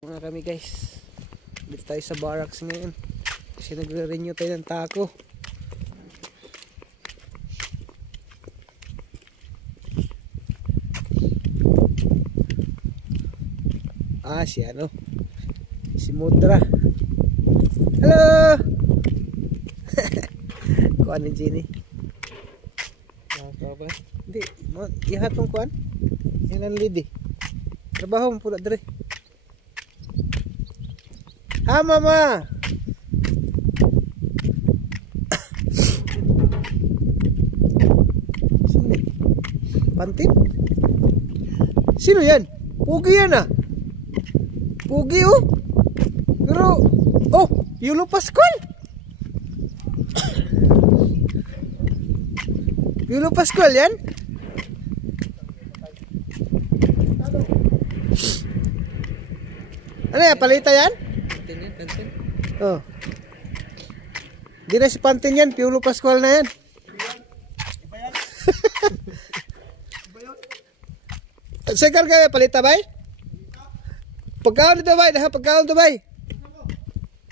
Mga kami guys, dito tayo sa barracks ngayon kasi nagre-renew tayo ng tako. Si ano, si Mudra. Hello. Kuan ni Jenny. Hindi, ihat mong kuan. Yan ang lead eh. Trabaho mo pula dire. Ha mama. Sino? Pantin? Sino yan? Pugi yan ah. Pugi oh. Pero oh, Piolo Pascual. Piolo Pascual yan? Ano yan? Palita yan? Pantin. Oh. Di na si Pantin yan. Piolo Pascual na yan. Segar ka palita ba? Pagkaon dito bay, daha pagkaon to bay.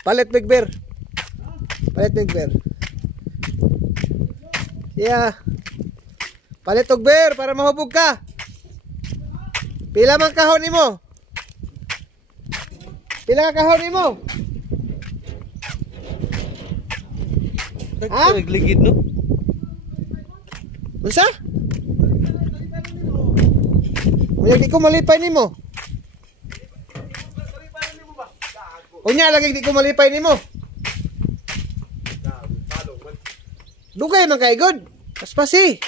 Palit Big Bear. Palit Big Bear. Yeah. Palit og bear para mahubog ka. Pila man kahon nimo? Pila ka kahon nimo? Ha? Nagligid no? Unsa? Unya di ko malipay nimo. Unya lagi di ko malipay nimo. Dugay man kay good. Paspasi.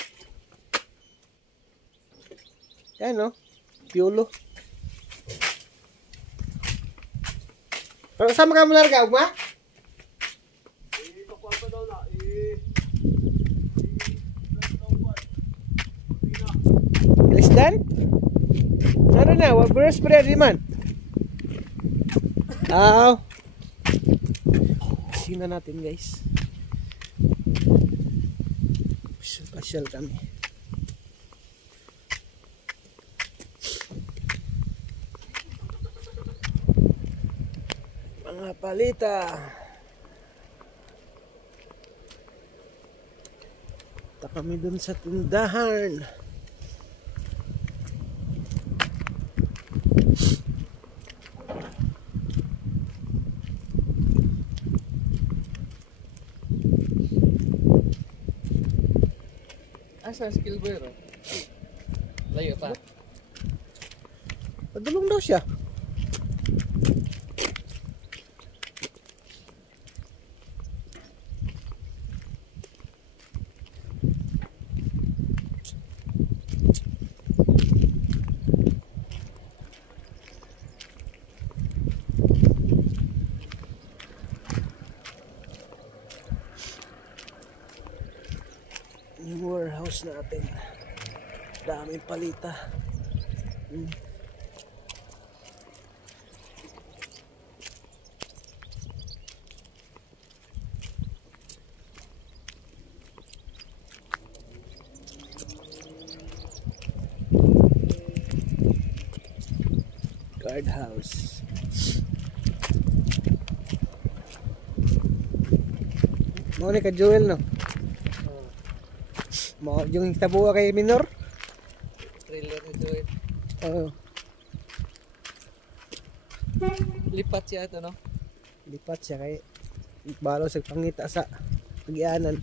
Yan no. Piolo. Pero sama ka mo larga ugma? Ilisdan? Ano na? Waberes pa rin man? Aw. Sina natin guys. Pasyal kami. Mga palita. Punta kami dun sa tindahan. Asa skill bear? Layo pa. Padulong daw siya. Yung warehouse natin. Daming palita. Guard house. Mau ni ka Joel no? Mau yung tabuha kay Minor? Trailer ni Joel. Oo. Lipat siya ito no? Lipat siya kay balo sa pangita sa pagianan.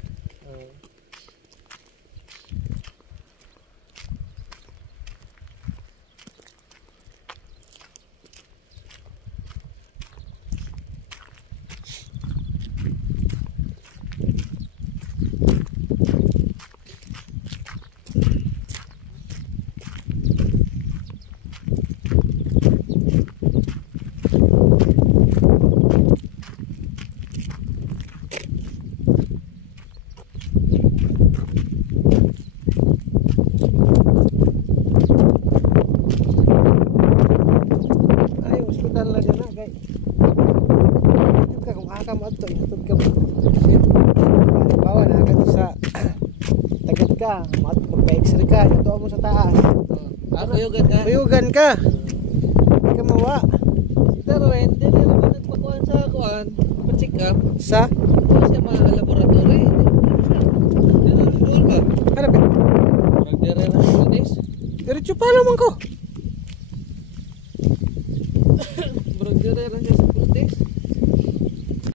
Kung akam adto itod ka bawa na agad sa tagad ka magpa-x-ray ka ito mo sa taas Kuyugan ka hindi ka mawa Darwin, hindi na naman nagpakuhan sa kuhan. Pa-check up. Sa? Tapos siya mga laboratory. Hindi na doon ba? Ano ba? Nagdira ng pulis. Diretso pa naman ko. Nagdira lang siya sa pulis.